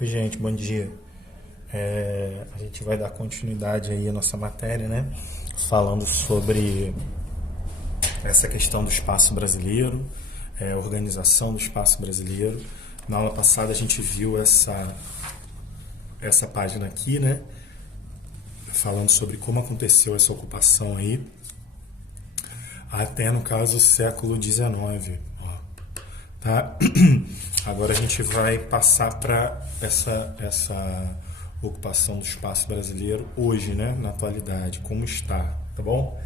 Oi, gente, bom dia. A gente vai dar continuidade aí à nossa matéria, né? Falando sobre essa questão do espaço brasileiro, organização do espaço brasileiro. Na aula passada a gente viu essa página aqui, né? Falando sobre como aconteceu essa ocupação aí, até no caso século XIX. Tá? Agora a gente vai passar para essa ocupação do espaço brasileiro hoje, né, na atualidade, como está, tá bom?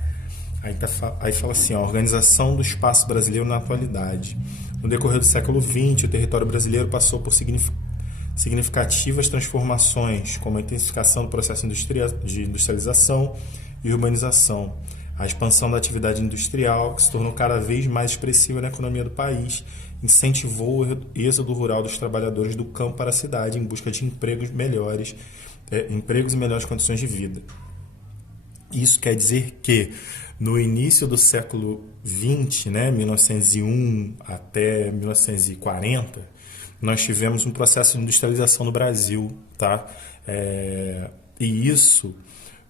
Aí fala assim, ó, organização do espaço brasileiro na atualidade. No decorrer do século XX, o território brasileiro passou por significativas transformações, como a intensificação do processo de industrialização e urbanização, a expansão da atividade industrial, que se tornou cada vez mais expressiva na economia do país, incentivou o êxodo rural dos trabalhadores do campo para a cidade em busca de empregos e melhores condições de vida. Isso quer dizer que no início do século XX, né, 1901 até 1940, nós tivemos um processo de industrialização no Brasil, tá? E isso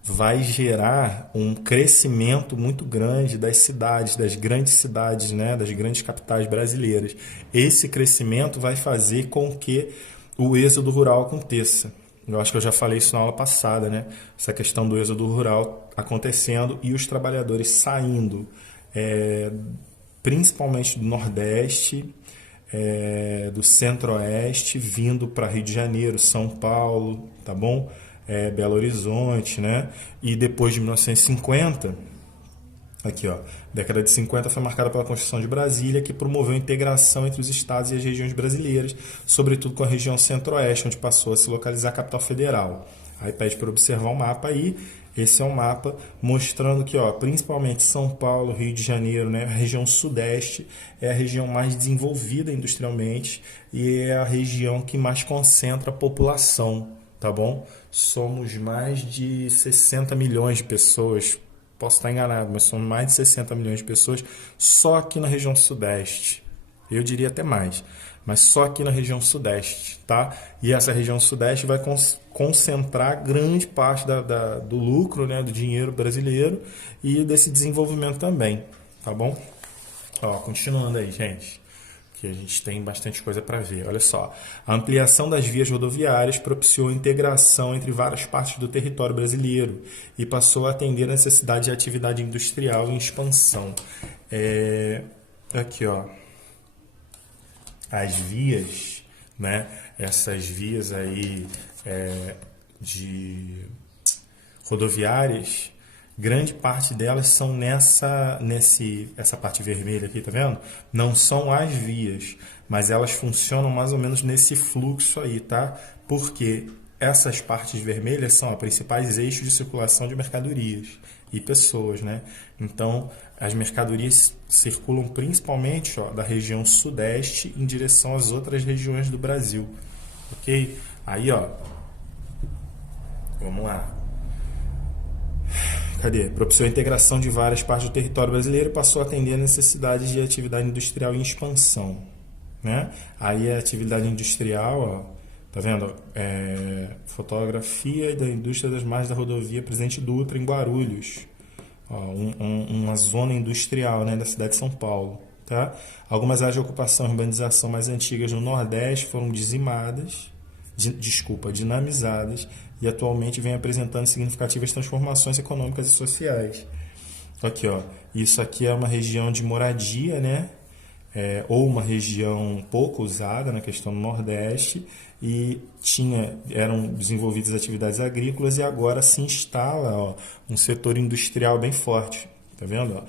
vai gerar um crescimento muito grande das cidades, das grandes cidades, né, das grandes capitais brasileiras. Esse crescimento vai fazer com que o êxodo rural aconteça. Eu acho que eu já falei isso na aula passada, né? Essa questão do êxodo rural acontecendo e os trabalhadores saindo, principalmente do Nordeste, do Centro-Oeste, vindo para Rio de Janeiro, São Paulo, tá bom? Belo Horizonte, né? E depois de 1950, aqui ó, década de 50 foi marcada pela Constituição de Brasília, que promoveu a integração entre os estados e as regiões brasileiras, sobretudo com a região Centro-Oeste, onde passou a se localizar a capital federal. Aí pede para observar o mapa aí. Esse é um mapa mostrando que, ó, principalmente São Paulo, Rio de Janeiro, né, a região Sudeste é a região mais desenvolvida industrialmente e é a região que mais concentra a população, tá bom? Somos mais de 60 milhões de pessoas, posso estar enganado, mas somos mais de 60 milhões de pessoas só aqui na região Sudeste. Eu diria até mais, mas só aqui na região Sudeste, tá? E essa região Sudeste vai concentrar grande parte do lucro, né, do dinheiro brasileiro e desse desenvolvimento também, tá bom? Ó, continuando aí, gente, que a gente tem bastante coisa para ver. Olha só, a ampliação das vias rodoviárias propiciou a integração entre várias partes do território brasileiro e passou a atender a necessidade de atividade industrial em expansão. Aqui, ó, as vias, né? Essas vias aí de rodoviárias, grande parte delas são essa parte vermelha aqui, tá vendo? Não são as vias, mas elas funcionam mais ou menos nesse fluxo aí, tá? Porque essas partes vermelhas são os principais eixos de circulação de mercadorias e pessoas, né? Então, as mercadorias circulam principalmente, ó, da região Sudeste em direção às outras regiões do Brasil, ok? Aí, ó, vamos lá. Cadê? Propiciou a integração de várias partes do território brasileiro e passou a atender a necessidades de atividade industrial em expansão, né? Aí a atividade industrial, ó, tá vendo? Fotografia da indústria das margens da rodovia Presidente Dutra, em Guarulhos. Ó, uma zona industrial, né, da cidade de São Paulo. Tá? Algumas áreas de ocupação e urbanização mais antigas no Nordeste foram dinamizadas e atualmente vem apresentando significativas transformações econômicas e sociais. Aqui, ó, isso aqui é uma região de moradia, né? Ou uma região pouco usada na questão do Nordeste e eram desenvolvidas atividades agrícolas e agora se instala, ó, um setor industrial bem forte. Tá vendo? Ó?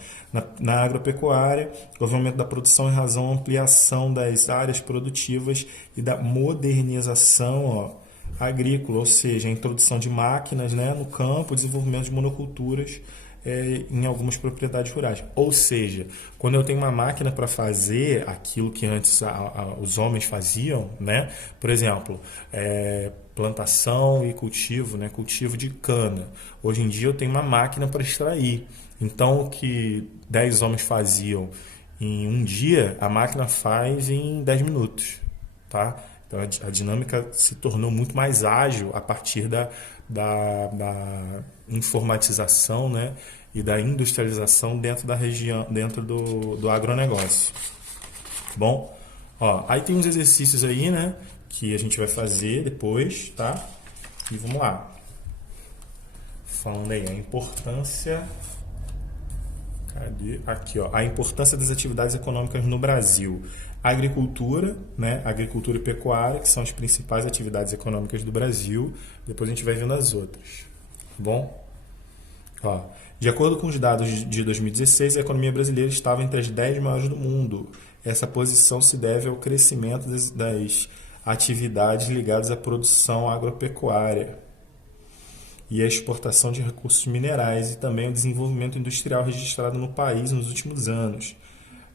Na agropecuária, houve aumento da produção em razão da ampliação das áreas produtivas e da modernização, ó, agrícola, ou seja, a introdução de máquinas, né, no campo, o desenvolvimento de monoculturas em algumas propriedades rurais. Ou seja, quando eu tenho uma máquina para fazer aquilo que antes os homens faziam, né? Por exemplo, plantação e cultivo, né? Cultivo de cana. Hoje em dia eu tenho uma máquina para extrair. Então, o que 10 homens faziam em um dia, a máquina faz em 10 minutos. Tá? Então a dinâmica se tornou muito mais ágil a partir da informatização, né, e da industrialização dentro da região, dentro do agronegócio. Bom, ó, aí tem uns exercícios aí, né, que a gente vai fazer depois, tá? E vamos lá. Falando aí a importância. Cadê? Aqui, ó, a importância das atividades econômicas no Brasil. A agricultura, né, agricultura e pecuária, que são as principais atividades econômicas do Brasil. Depois a gente vai vendo as outras. Tá bom? Ó, de acordo com os dados de 2016, a economia brasileira estava entre as 10 maiores do mundo. Essa posição se deve ao crescimento das atividades ligadas à produção agropecuária e à exportação de recursos minerais e também ao desenvolvimento industrial registrado no país nos últimos anos.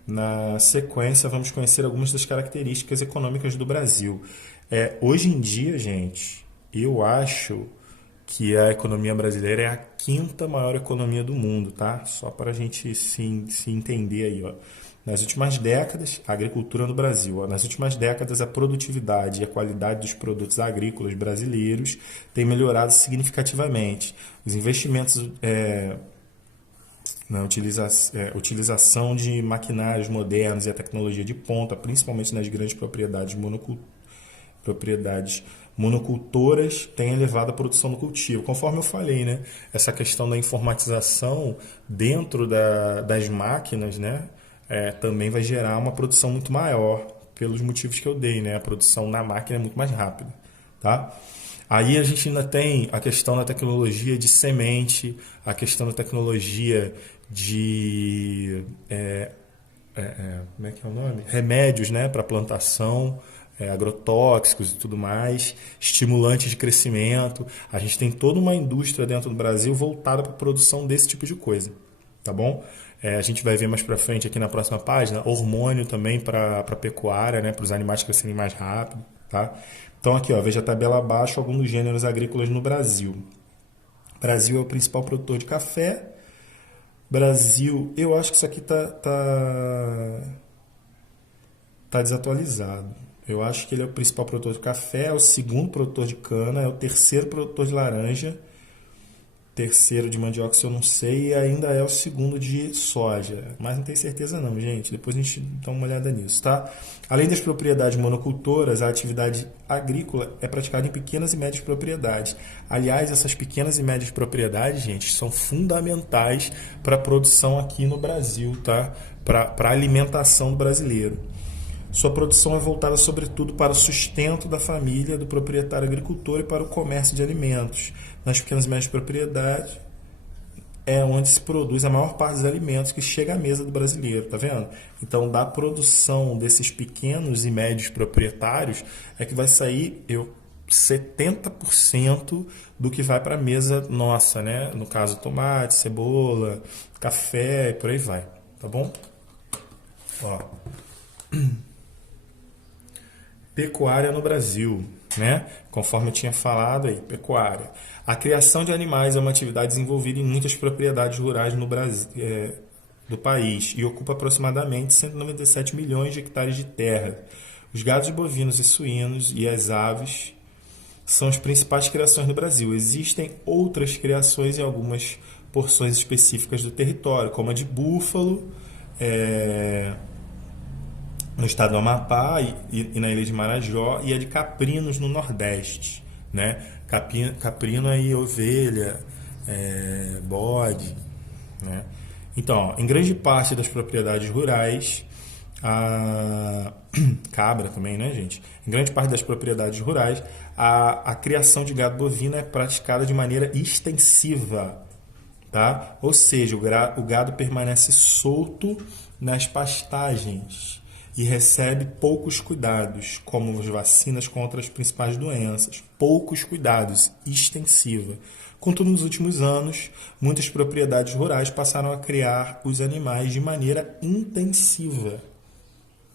Na sequência, vamos conhecer algumas das características econômicas do Brasil. Hoje em dia, gente, eu acho que a economia brasileira é a quinta maior economia do mundo, tá? Só para a gente se entender aí, ó. Nas últimas décadas, a agricultura no Brasil. Ó, nas últimas décadas, a produtividade e a qualidade dos produtos agrícolas brasileiros tem melhorado significativamente. Os investimentos na utilização de maquinários modernos e a tecnologia de ponta, principalmente nas grandes propriedades monocultoras, tem elevado a produção do cultivo. Conforme eu falei, né, essa questão da informatização dentro das máquinas, né, também vai gerar uma produção muito maior, pelos motivos que eu dei, né? A produção na máquina é muito mais rápida, tá? Aí a gente ainda tem a questão da tecnologia de semente, a questão da tecnologia de como é que é o nome? Remédios, né, para plantação, agrotóxicos e tudo mais, estimulantes de crescimento. A gente tem toda uma indústria dentro do Brasil voltada para a produção desse tipo de coisa, tá bom? A gente vai ver mais para frente aqui na próxima página, hormônio também para a pecuária, né, para os animais crescerem mais rápido, tá? Então aqui, ó, veja a tabela abaixo, alguns dos gêneros agrícolas no Brasil. Brasil é o principal produtor de café. Brasil, eu acho que isso aqui tá desatualizado. Eu acho que ele é o principal produtor de café, é o segundo produtor de cana, é o terceiro produtor de laranja, terceiro de mandioca, se eu não sei, e ainda é o segundo de soja. Mas não tenho certeza não, gente. Depois a gente dá uma olhada nisso, tá? Além das propriedades monocultoras, a atividade agrícola é praticada em pequenas e médias propriedades. Aliás, essas pequenas e médias propriedades, gente, são fundamentais para a produção aqui no Brasil, tá? Para a alimentação do brasileiro. Sua produção é voltada sobretudo para o sustento da família do proprietário agricultor e para o comércio de alimentos. Nas pequenas e médias propriedades é onde se produz a maior parte dos alimentos que chega à mesa do brasileiro, tá vendo? Então, da produção desses pequenos e médios proprietários é que vai sair 70% do que vai para a mesa nossa, né? No caso, tomate, cebola, café e por aí vai, tá bom? Ó. Pecuária no Brasil, né? Conforme eu tinha falado aí, pecuária. A criação de animais é uma atividade desenvolvida em muitas propriedades rurais no Brasil, do país e ocupa aproximadamente 197 milhões de hectares de terra. Os gados bovinos e suínos e as aves são as principais criações no Brasil. Existem outras criações em algumas porções específicas do território, como a de búfalo, no estado do Amapá e na ilha de Marajó, e a de caprinos no Nordeste, né? Caprino aí, ovelha, bode, né? Então, ó, em grande parte das propriedades rurais, a cabra também, né, gente? Em grande parte das propriedades rurais, a criação de gado bovino é praticada de maneira extensiva, tá? Ou seja, o gado permanece solto nas pastagens e recebe poucos cuidados, como as vacinas contra as principais doenças. Poucos cuidados, extensiva. Contudo, nos últimos anos, muitas propriedades rurais passaram a criar os animais de maneira intensiva,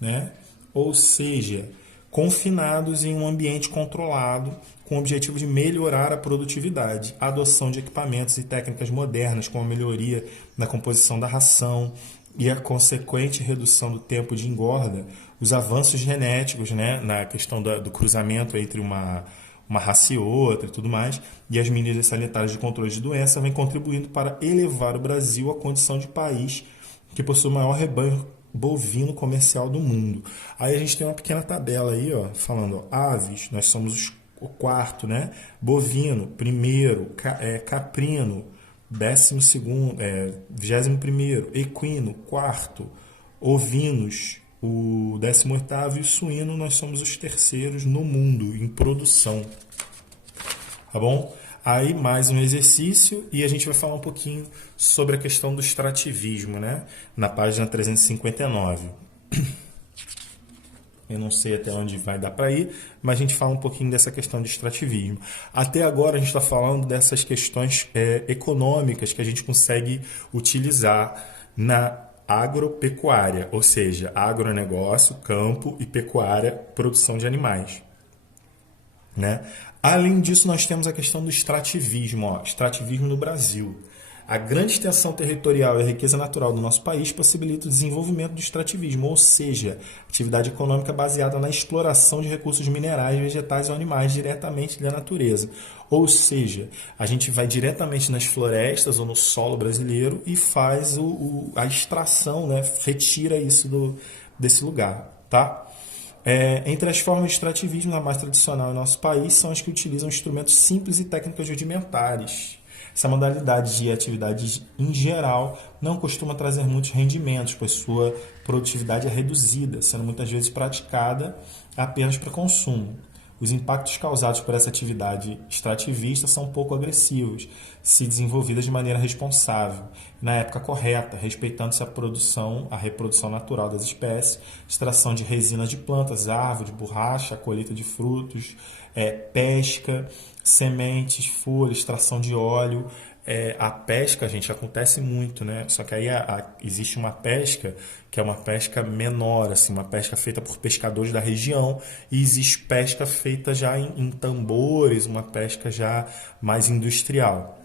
né? Ou seja, confinados em um ambiente controlado, com o objetivo de melhorar a produtividade, a adoção de equipamentos e técnicas modernas, como a melhoria na composição da ração, e a consequente redução do tempo de engorda, os avanços genéticos, né, na questão do cruzamento entre uma raça e outra e tudo mais, e as medidas sanitárias de controle de doença vêm contribuindo para elevar o Brasil à condição de país que possui o maior rebanho bovino comercial do mundo. Aí a gente tem uma pequena tabela aí, ó, falando, ó, aves, nós somos o quarto, né? Bovino, primeiro, caprino, 12º, 21º, equino, quarto, ovinos, o 18º, e suíno, nós somos os terceiros no mundo em produção. Tá bom? Aí mais um exercício e a gente vai falar um pouquinho sobre a questão do extrativismo, né? Na página 359. Eu não sei até onde vai dar para ir, mas a gente fala um pouquinho dessa questão de extrativismo. Até agora a gente está falando dessas questões econômicas que a gente consegue utilizar na agropecuária, ou seja, agronegócio, campo e pecuária, produção de animais. Né? Além disso, nós temos a questão do extrativismo, ó, extrativismo no Brasil. A grande extensão territorial e a riqueza natural do nosso país possibilita o desenvolvimento do extrativismo, ou seja, atividade econômica baseada na exploração de recursos minerais, vegetais ou animais diretamente da natureza. Ou seja, a gente vai diretamente nas florestas ou no solo brasileiro e faz a extração, né? Retira isso desse lugar, tá? Entre as formas de extrativismo na mais tradicional em nosso país são as que utilizam instrumentos simples e técnicas rudimentares. Essa modalidade de atividade, em geral, não costuma trazer muitos rendimentos, pois sua produtividade é reduzida, sendo muitas vezes praticada apenas para consumo. Os impactos causados por essa atividade extrativista são pouco agressivos, se desenvolvidas de maneira responsável, na época correta, respeitando-se a reprodução natural das espécies, extração de resinas de plantas, árvores, borracha, colheita de frutos, pesca, sementes, folhas, extração de óleo. A pesca, gente, acontece muito, né? Só que aí existe uma pesca que é uma pesca menor, assim, uma pesca feita por pescadores da região, e existe pesca feita já em tambores, uma pesca já mais industrial.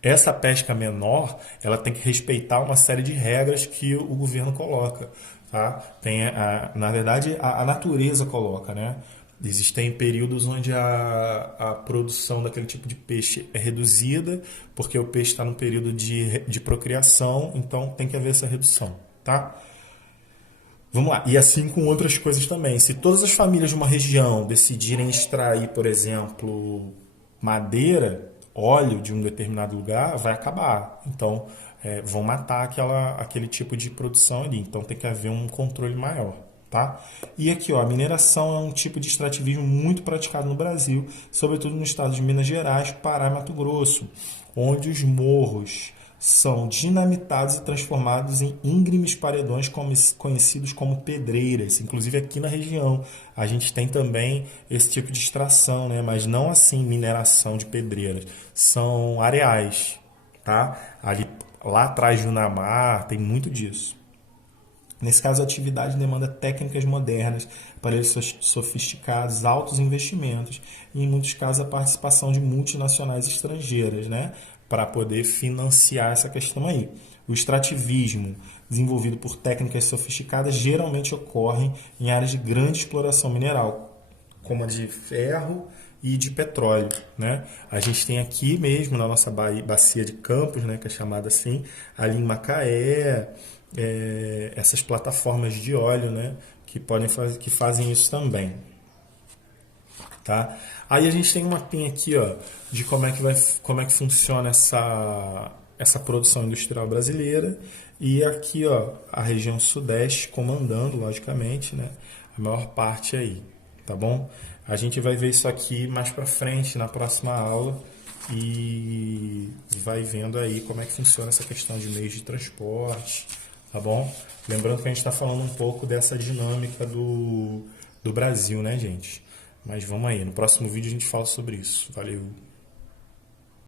Essa pesca menor, ela tem que respeitar uma série de regras que o governo coloca, tá? Na verdade, a natureza coloca, né? Existem períodos onde a produção daquele tipo de peixe é reduzida, porque o peixe está no período de procriação, então tem que haver essa redução, tá? Vamos lá. E assim com outras coisas também. Se todas as famílias de uma região decidirem extrair, por exemplo, madeira, óleo de um determinado lugar, vai acabar. Então, vão matar aquele tipo de produção ali. Então, tem que haver um controle maior. Tá? E aqui, ó, a mineração é um tipo de extrativismo muito praticado no Brasil, sobretudo no estado de Minas Gerais, Pará e Mato Grosso, onde os morros são dinamitados e transformados em íngremes paredões conhecidos como pedreiras. Inclusive aqui na região a gente tem também esse tipo de extração, né? Mas não assim mineração de pedreiras, são areais, tá? Lá atrás de Unamar tem muito disso. Nesse caso, a atividade demanda técnicas modernas, aparelhos sofisticados, altos investimentos e, em muitos casos, a participação de multinacionais estrangeiras, né, para poder financiar essa questão aí. O extrativismo, desenvolvido por técnicas sofisticadas, geralmente ocorre em áreas de grande exploração mineral, como a de ferro e de petróleo, né? A gente tem aqui mesmo, na nossa bacia de Campos, né, que é chamada assim, ali em Macaé, essas plataformas de óleo, né, que fazem isso também, tá? Aí a gente tem um mapinha aqui, ó, de como é que funciona essa produção industrial brasileira, e aqui, ó, a região sudeste comandando, logicamente, né, a maior parte aí, tá bom? A gente vai ver isso aqui mais para frente na próxima aula e vai vendo aí como é que funciona essa questão de meios de transporte. Tá bom? Lembrando que a gente está falando um pouco dessa dinâmica do Brasil, né, gente? Mas vamos aí, no próximo vídeo a gente fala sobre isso. Valeu!